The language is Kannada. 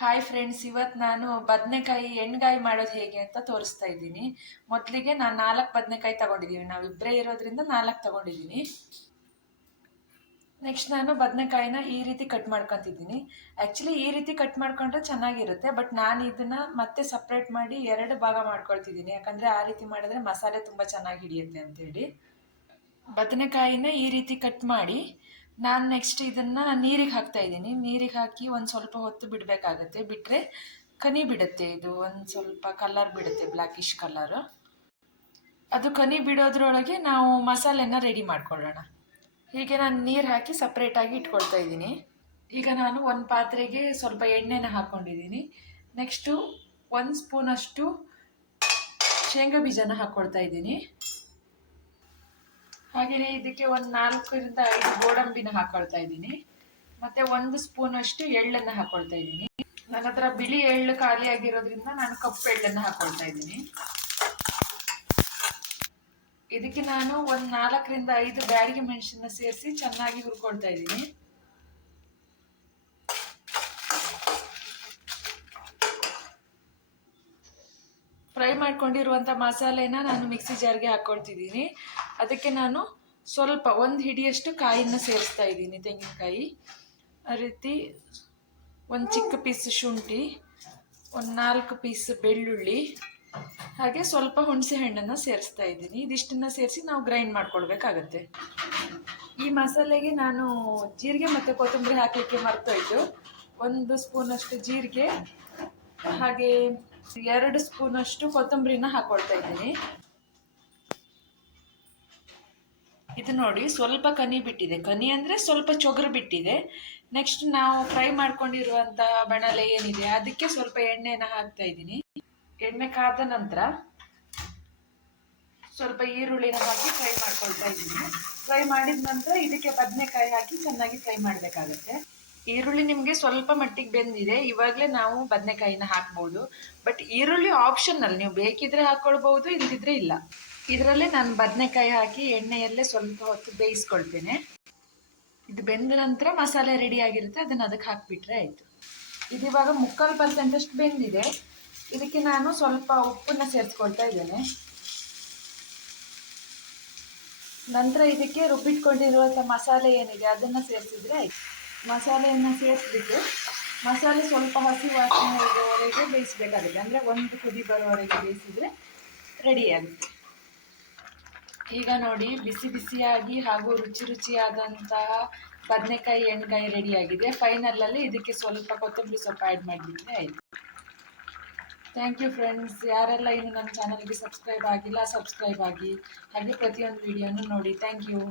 ಹಾಯ್ ಫ್ರೆಂಡ್ಸ್, ಇವತ್ತು ನಾನು ಬದನೆಕಾಯಿ ಎಣ್ಗಾಯಿ ಮಾಡೋದು ಹೇಗೆ ಅಂತ ತೋರಿಸ್ತಾ ಇದ್ದೀನಿ. ಮೊದಲಿಗೆ ನಾನು 4 ಬದನೆಕಾಯಿ ತಗೊಂಡಿದ್ದೀನಿ. ನಾವಿಬ್ಬರೇ ಇರೋದ್ರಿಂದ 4 ತಗೊಂಡಿದ್ದೀನಿ. ನೆಕ್ಸ್ಟ್ ನಾನು ಬದನೆಕಾಯಿನ ಈ ರೀತಿ ಕಟ್ ಮಾಡ್ಕೊತಿದ್ದೀನಿ. ಆ್ಯಕ್ಚುಲಿ ಈ ರೀತಿ ಕಟ್ ಮಾಡ್ಕೊಂಡ್ರೆ ಚೆನ್ನಾಗಿರುತ್ತೆ, ಬಟ್ ನಾನು ಇದನ್ನು ಮತ್ತೆ ಸಪ್ರೇಟ್ ಮಾಡಿ 2 ಭಾಗ ಮಾಡ್ಕೊಳ್ತಿದ್ದೀನಿ. ಯಾಕಂದರೆ ಆ ರೀತಿ ಮಾಡಿದ್ರೆ ಮಸಾಲೆ ತುಂಬ ಚೆನ್ನಾಗಿ ಹಿಡಿಯುತ್ತೆ ಅಂತೇಳಿ. ಬದನೆಕಾಯಿನ ಈ ರೀತಿ ಕಟ್ ಮಾಡಿ ನಾನು ನೆಕ್ಸ್ಟ್ ಇದನ್ನು ನೀರಿಗೆ ಹಾಕ್ತಾ ಇದ್ದೀನಿ. ನೀರಿಗೆ ಹಾಕಿ ಒಂದು ಸ್ವಲ್ಪ ಹೊತ್ತು ಬಿಡಬೇಕಾಗತ್ತೆ. ಬಿಟ್ಟರೆ ಕನಿ ಬಿಡುತ್ತೆ, ಇದು ಒಂದು ಸ್ವಲ್ಪ ಕಲರ್ ಬಿಡುತ್ತೆ, ಬ್ಲ್ಯಾಕಿಶ್ ಕಲರು. ಅದು ಕನಿ ಬಿಡೋದ್ರೊಳಗೆ ನಾವು ಮಸಾಲೆನ ರೆಡಿ ಮಾಡ್ಕೊಳ್ಳೋಣ. ಹೀಗೆ ನಾನು ನೀರು ಹಾಕಿ ಸಪ್ರೇಟಾಗಿ ಇಟ್ಕೊಳ್ತಾ ಇದ್ದೀನಿ. ಈಗ ನಾನು ಒಂದು ಪಾತ್ರೆಗೆ ಸ್ವಲ್ಪ ಎಣ್ಣೆನ ಹಾಕ್ಕೊಂಡಿದ್ದೀನಿ. ನೆಕ್ಸ್ಟು 1 ಸ್ಪೂನಷ್ಟು ಶೇಂಗಾ ಬೀಜನ ಹಾಕ್ಕೊಳ್ತಾ ಇದ್ದೀನಿ. ಹಾಗೆಯೇ ಇದಕ್ಕೆ ಒಂದು 4 ರಿಂದ 5 ಗೋಡಂಬಿನ ಹಾಕೊಳ್ತಾ ಇದ್ದೀನಿ. ಮತ್ತು 1 ಸ್ಪೂನಷ್ಟು ಎಳ್ಳನ್ನು ಹಾಕೊಳ್ತಾ ಇದ್ದೀನಿ. ನನ್ನ ಹತ್ರ ಬಿಳಿ ಎಳ್ಳು ಖಾಲಿ ಆಗಿರೋದ್ರಿಂದ ನಾನು ಕಪ್ಪು ಎಳ್ಳನ್ನು ಹಾಕೊಳ್ತಾ ಇದ್ದೀನಿ. ಇದಕ್ಕೆ ನಾನು ಒಂದು 4 ರಿಂದ 5 ಬ್ಯಾಡಗಿ ಮೆಣಸನ್ನ ಸೇರಿಸಿ ಚೆನ್ನಾಗಿ ಹುರ್ಕೊಳ್ತಾ ಇದ್ದೀನಿ. ಫ್ರೈ ಮಾಡ್ಕೊಂಡಿರುವಂಥ ಮಸಾಲೆನ ನಾನು ಮಿಕ್ಸಿ ಜಾರ್ಗೆ ಹಾಕ್ಕೊಳ್ತಿದ್ದೀನಿ. ಅದಕ್ಕೆ ನಾನು ಸ್ವಲ್ಪ 1 ಹಿಡಿಯಷ್ಟು ಕಾಯಿನ ಸೇರಿಸ್ತಾ ಇದ್ದೀನಿ, ತೆಂಗಿನಕಾಯಿ. ಆ ರೀತಿ ಒಂದು ಚಿಕ್ಕ ಪೀಸ್ ಶುಂಠಿ, ಒಂದು 4 ಪೀಸ್ ಬೆಳ್ಳುಳ್ಳಿ, ಹಾಗೆ ಸ್ವಲ್ಪ ಹುಣಸೆ ಹಣ್ಣನ್ನು ಸೇರಿಸ್ತಾ ಇದ್ದೀನಿ. ಇದಿಷ್ಟನ್ನು ಸೇರಿಸಿ ನಾವು ಗ್ರೈಂಡ್ ಮಾಡ್ಕೊಳ್ಬೇಕಾಗತ್ತೆ. ಈ ಮಸಾಲೆಗೆ ನಾನು ಜೀರಿಗೆ ಮತ್ತು ಕೊತ್ತಂಬರಿ ಹಾಕಲಿಕ್ಕೆ ಮರ್ತೋಯ್ತು. 1 ಸ್ಪೂನಷ್ಟು ಜೀರಿಗೆ ಹಾಗೆ 2 ಸ್ಪೂನಷ್ಟು ಕೊತ್ತಂಬರಿನ ಹಾಕೊಳ್ತಾ ಇದ್ದೀನಿ. ಇದು ನೋಡಿ ಸ್ವಲ್ಪ ಕನಿ ಬಿಟ್ಟಿದೆ. ಕನಿ ಅಂದರೆ ಸ್ವಲ್ಪ ಚೊಗರು ಬಿಟ್ಟಿದೆ. ನೆಕ್ಸ್ಟ್ ನಾವು ಫ್ರೈ ಮಾಡ್ಕೊಂಡಿರುವಂಥ ಬಣಲೆ ಏನಿದೆ ಅದಕ್ಕೆ ಸ್ವಲ್ಪ ಎಣ್ಣೆನ ಹಾಕ್ತಾ ಇದ್ದೀನಿ. ಎಣ್ಣೆ ಕಾದ ನಂತರ ಸ್ವಲ್ಪ ಈರುಳ್ಳಿನ ಹಾಕಿ ಫ್ರೈ ಮಾಡ್ಕೊಳ್ತಾ ಇದ್ದೀನಿ. ಫ್ರೈ ಮಾಡಿದ ನಂತರ ಇದಕ್ಕೆ ಬದನೆಕಾಯಿ ಹಾಕಿ ಚೆನ್ನಾಗಿ ಫ್ರೈ ಮಾಡಬೇಕಾಗತ್ತೆ. ಈರುಳ್ಳಿ ನಿಮಗೆ ಸ್ವಲ್ಪ ಮಟ್ಟಿಗೆ ಬೆಂದಿದೆ, ಇವಾಗಲೇ ನಾವು ಬದನೆಕಾಯಿನ ಹಾಕ್ಬೋದು. ಬಟ್ ಈರುಳ್ಳಿ ಆಪ್ಷನಲ್, ನೀವು ಬೇಕಿದ್ರೆ ಹಾಕ್ಕೊಳ್ಬೋದು, ಇಲ್ಲದಿದ್ರೆ ಇಲ್ಲ. ಇದರಲ್ಲೇ ನಾನು ಬದನೆಕಾಯಿ ಹಾಕಿ ಎಣ್ಣೆಯಲ್ಲೇ ಸ್ವಲ್ಪ ಹೊತ್ತು ಬೇಯಿಸ್ಕೊಳ್ತೇನೆ. ಇದು ಬೆಂದ ನಂತರ ಮಸಾಲೆ ರೆಡಿ ಆಗಿರುತ್ತೆ, ಅದನ್ನು ಅದಕ್ಕೆ ಹಾಕಿಬಿಟ್ರೆ ಆಯಿತು. ಇದಿವಾಗ 3/4% ಬೆಂದಿದೆ. ಇದಕ್ಕೆ ನಾನು ಸ್ವಲ್ಪ ಉಪ್ಪನ್ನು ಸೇರಿಸ್ಕೊಳ್ತಾ ಇದ್ದೇನೆ. ನಂತರ ಇದಕ್ಕೆ ರುಬ್ಬಿಟ್ಕೊಂಡಿರುವಂಥ ಮಸಾಲೆ ಏನಿದೆ ಅದನ್ನು ಸೇರಿಸಿದ್ರೆ ಆಯಿತು. ಮಸಾಲೆಯನ್ನು ಸೇರಿಸ್ಬಿಟ್ಟು ಮಸಾಲೆ ಸ್ವಲ್ಪ ಹಸಿ ವಾಸನೆ ಹೋಗೋವರೆಗೆ ಬೇಯಿಸಬೇಕಾಗುತ್ತೆ. ಅಂದರೆ 1 ಕುದಿ ಬರೋವರೆಗೆ ಬೇಯಿಸಿದರೆ ರೆಡಿ ಆಗುತ್ತೆ. ಈಗ ನೋಡಿ, ಬಿಸಿ ಬಿಸಿಯಾಗಿ ಹಾಗೂ ರುಚಿ ರುಚಿಯಾದಂತಹ ಬದನೆಕಾಯಿ ಎಣ್ಗಾಯಿ ರೆಡಿಯಾಗಿದೆ. ಫೈನಲಲ್ಲಿ ಇದಕ್ಕೆ ಸ್ವಲ್ಪ ಕೊತ್ತಂಬರಿ ಸೊಪ್ಪು ಆ್ಯಡ್ ಮಾಡಿಬಿಟ್ರೆ ಆಯಿತು. Thank you friends. ಯಾರೆಲ್ಲ ಇನ್ನು ನಮ್ಮ ಚಾನಲ್ಗೆ ಸಬ್ಸ್ಕ್ರೈಬ್ ಆಗಿಲ್ಲ, ಸಬ್ಸ್ಕ್ರೈಬ್ ಆಗಿ. ಹಾಗೆ ಪ್ರತಿಯೊಂದು ವಿಡಿಯೋನು ನೋಡಿ. Thank you.